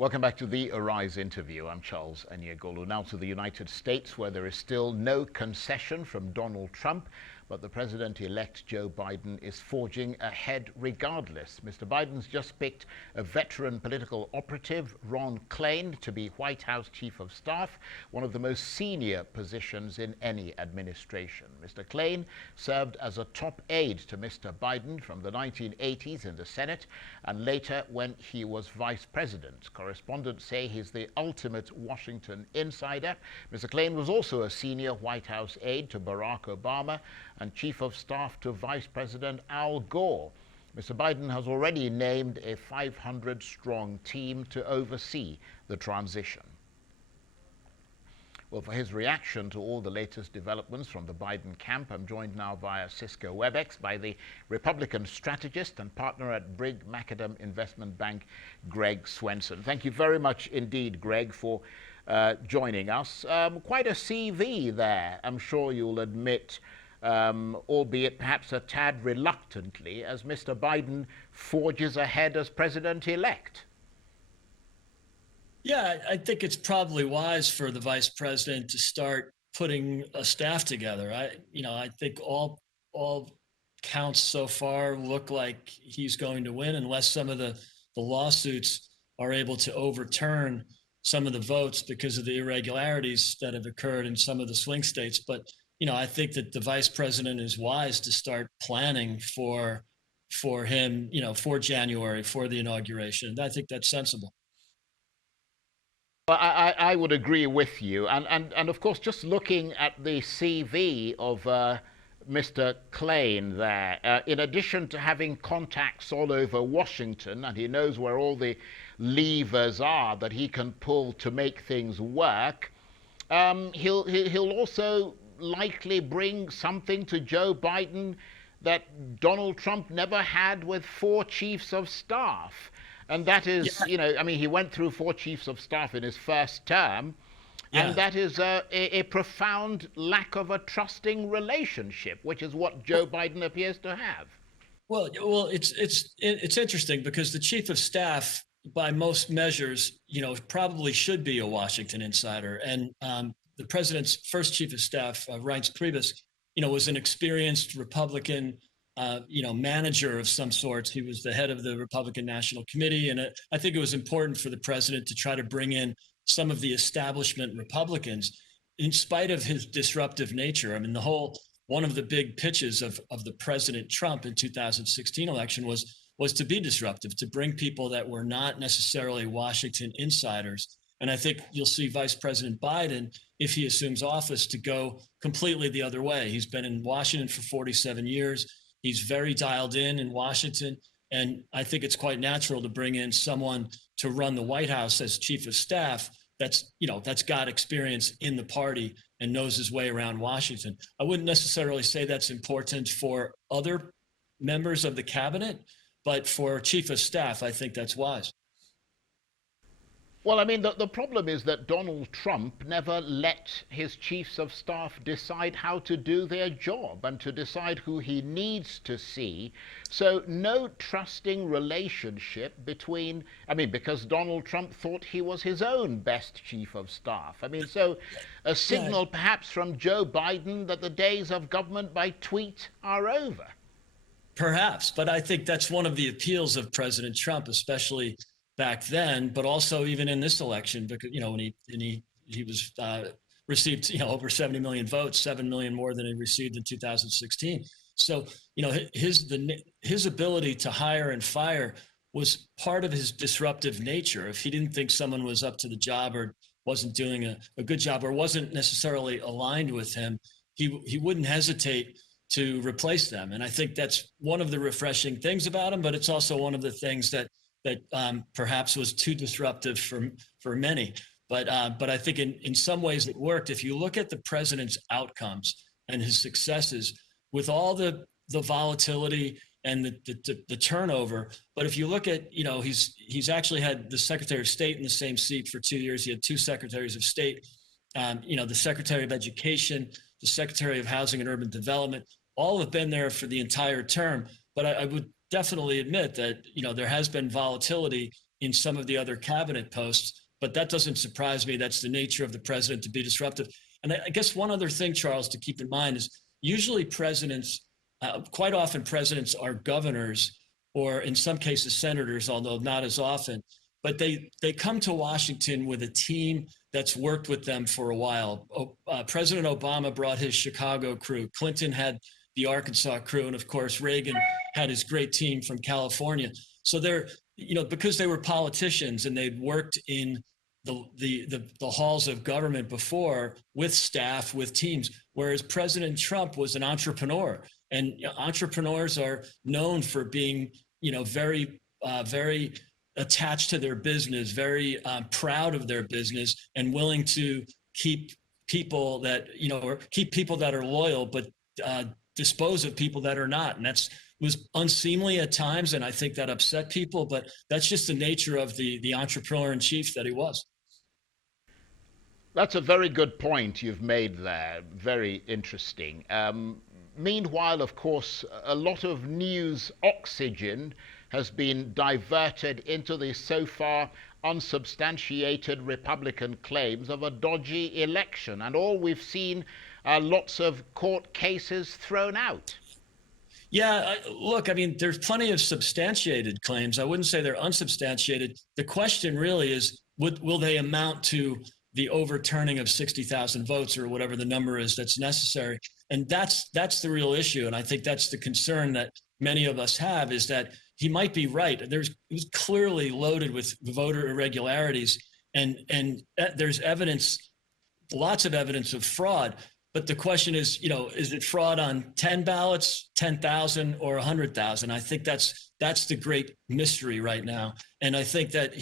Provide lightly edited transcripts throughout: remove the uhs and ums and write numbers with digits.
Welcome back to the Arise interview. I'm Charles Aniagolu. Now to the United States, where there is still no concession from Donald Trump, but the president-elect Joe Biden is forging ahead regardless. Mr. Biden's just picked a veteran political operative, Ron Klain, to be White House Chief of Staff, one of the most senior positions in any administration. Mr. Klain served as a top aide to Mr. Biden from the 1980s in the Senate and later when he was vice president. Correspondents say he's the ultimate Washington insider. Mr. Klain was also a senior White House aide to Barack Obama and Chief of Staff to Vice President Al Gore. Mr. Biden has already named a 500-strong team to oversee the transition. Well, for his reaction to all the latest developments from the Biden camp, I'm joined now via Cisco WebEx by the Republican strategist and partner at Brigg Macadam Investment Bank, Gregg Swenson. Thank you very much indeed, Greg, for joining us. Quite a CV there, I'm sure you'll admit, albeit perhaps a tad reluctantly, as Mr. Biden forges ahead as president-elect. Yeah, I think it's probably wise for the vice president to start putting a staff together. I think all counts so far look like he's going to win, unless some of the lawsuits are able to overturn some of the votes because of the irregularities that have occurred in some of the swing states. But I think that the vice president is wise to start planning for him, for January, for the inauguration. And I think that's sensible. Well, I would agree with you. And of course, just looking at the CV of Mr. Klain there, in addition to having contacts all over Washington, and he knows where all the levers are that he can pull to make things work, he'll also likely bring something to Joe Biden that Donald Trump never had with 4 chiefs of staff. And that is, he went through 4 chiefs of staff in his first term, and that is a profound lack of a trusting relationship, which is what Joe Biden appears to have. Well, it's interesting because the chief of staff, by most measures, probably should be a Washington insider. And the president's first chief of staff, Reince Priebus, was an experienced Republican manager of some sort. He was the head of the Republican National Committee. And I think it was important for the president to try to bring in some of the establishment Republicans in spite of his disruptive nature. I mean, one of the big pitches of the President Trump in 2016 election was to be disruptive, to bring people that were not necessarily Washington insiders. And I think you'll see Vice President Biden, if he assumes office, to go completely the other way. He's been in Washington for 47 years. He's very dialed in Washington. And I think it's quite natural to bring in someone to run the White House as chief of staff that's got experience in the party and knows his way around Washington. I wouldn't necessarily say that's important for other members of the cabinet, but for chief of staff, I think that's wise. Well, I mean, the problem is that Donald Trump never let his chiefs of staff decide how to do their job and to decide who he needs to see. So no trusting relationship because Donald Trump thought he was his own best chief of staff. I mean, so a signal perhaps from Joe Biden that the days of government by tweet are over. Perhaps, but I think that's one of the appeals of President Trump, especially back then, but also even in this election, because when he was received over 70 million votes, 7 million more than he received in 2016. So his ability to hire and fire was part of his disruptive nature. If he didn't think someone was up to the job or wasn't doing a good job or wasn't necessarily aligned with him, he wouldn't hesitate to replace them. And I think that's one of the refreshing things about him, but it's also one of the things that perhaps was too disruptive for many. But I think in some ways it worked. If you look at the president's outcomes and his successes with all the volatility and the turnover, but if you look at, he's actually had the Secretary of State in the same seat for 2 years. He had 2 secretaries of state, the Secretary of Education, the Secretary of Housing and Urban Development, all have been there for the entire term. But I would definitely admit that, there has been volatility in some of the other cabinet posts, but that doesn't surprise me. That's the nature of the president, to be disruptive. And I guess one other thing, Charles, to keep in mind is usually presidents, quite often presidents are governors, or in some cases senators, although not as often, but they come to Washington with a team that's worked with them for a while. President Obama brought his Chicago crew. Clinton had the Arkansas crew. And of course, Reagan had his great team from California. So they're, because they were politicians and they'd worked in the halls of government before with staff, with teams, whereas President Trump was an entrepreneur. And entrepreneurs are known for being, very attached to their business, very proud of their business, and willing to keep people that, or keep people that are loyal, but dispose of people that are not. And was unseemly at times, and I think that upset people, but that's just the nature of the entrepreneur in chief that he was. That's a very good point you've made there. Very interesting. Meanwhile, of course, a lot of news oxygen has been diverted into the so far unsubstantiated Republican claims of a dodgy election. And all we've seen are lots of court cases thrown out. Yeah, look, I mean, there's plenty of substantiated claims. I wouldn't say they're unsubstantiated. The question really is, will they amount to the overturning of 60,000 votes or whatever the number is that's necessary? And that's the real issue. And I think that's the concern that many of us have, is that he might be right. It was clearly loaded with voter irregularities, and there's evidence, lots of evidence of fraud. But the question is, is it fraud on 10 ballots, 10,000, or 100,000? I think that's the great mystery right now. And I think that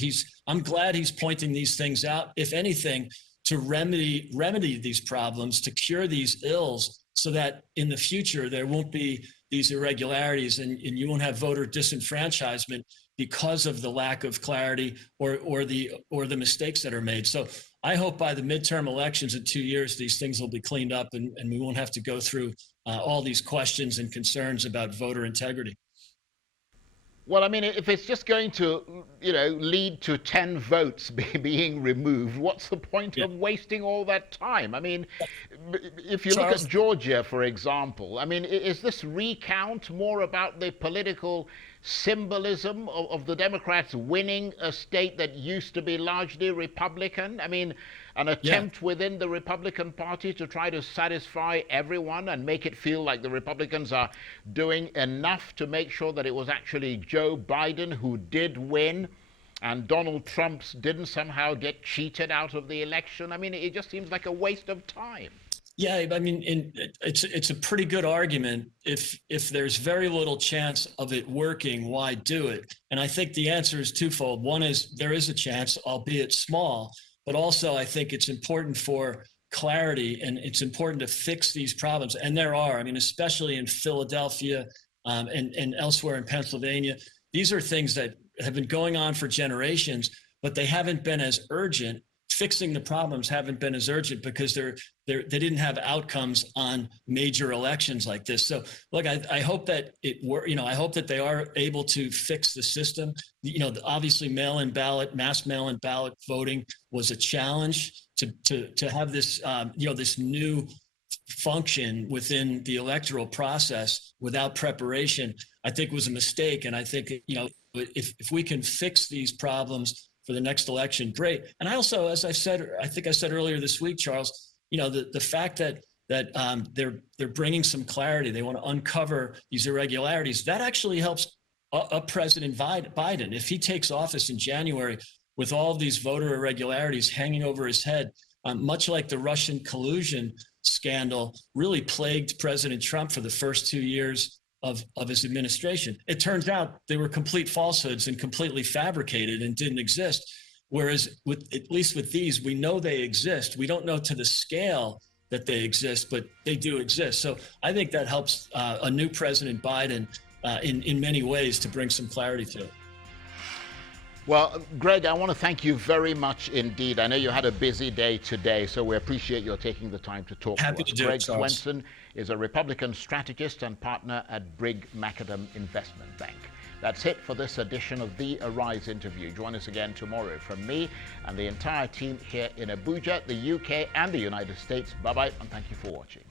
I'm glad he's pointing these things out, if anything, to remedy these problems, to cure these ills, so that in the future there won't be these irregularities and you won't have voter disenfranchisement because of the lack of clarity or the mistakes that are made. So I hope by the midterm elections in 2 years, these things will be cleaned up and we won't have to go through all these questions and concerns about voter integrity. Well, I mean, if it's just going to, lead to 10 votes being removed, what's the point of wasting all that time? I mean, if you look at Georgia, for example, I mean, is this recount more about the political symbolism of the Democrats winning a state that used to be largely Republican? I mean, an attempt within the Republican Party to try to satisfy everyone and make it feel like the Republicans are doing enough to make sure that it was actually Joe Biden who did win and Donald Trump didn't somehow get cheated out of the election. I mean, it just seems like a waste of time. Yeah, I mean, it's a pretty good argument. If there's very little chance of it working, why do it? And I think the answer is twofold. One is there is a chance, albeit small, but also I think it's important for clarity, and it's important to fix these problems. And there are, I mean, especially in Philadelphia and elsewhere in Pennsylvania, these are things that have been going on for generations, but they haven't been as urgent. Fixing the problems haven't been as urgent because they didn't have outcomes on major elections like this. So look, I hope that I hope that they are able to fix the system. Obviously mass mail-in ballot voting was a challenge. To have this, this new function within the electoral process without preparation, I think was a mistake. And I think, if we can fix these problems for the next election, great. And I also, as I think I said earlier this week, Charles, the fact that they're bringing some clarity, they want to uncover these irregularities, that actually helps President Biden. If he takes office in January with all of these voter irregularities hanging over his head, much like the Russian collusion scandal really plagued President Trump for the first 2 years of his administration. It turns out they were complete falsehoods and completely fabricated and didn't exist. Whereas at least with these, we know they exist. We don't know to the scale that they exist, but they do exist. So I think that helps a new President Biden in many ways to bring some clarity to it. Well, Greg, I want to thank you very much indeed. I know you had a busy day today, so we appreciate your taking the time to talk Happy to us. to do it, Gregg Charles. Swenson is a Republican strategist and partner at Brigg Macadam Investment Bank. That's it for this edition of the Arise interview. Join us again tomorrow from me and the entire team here in Abuja, the UK and the United States. Bye-bye, and thank you for watching.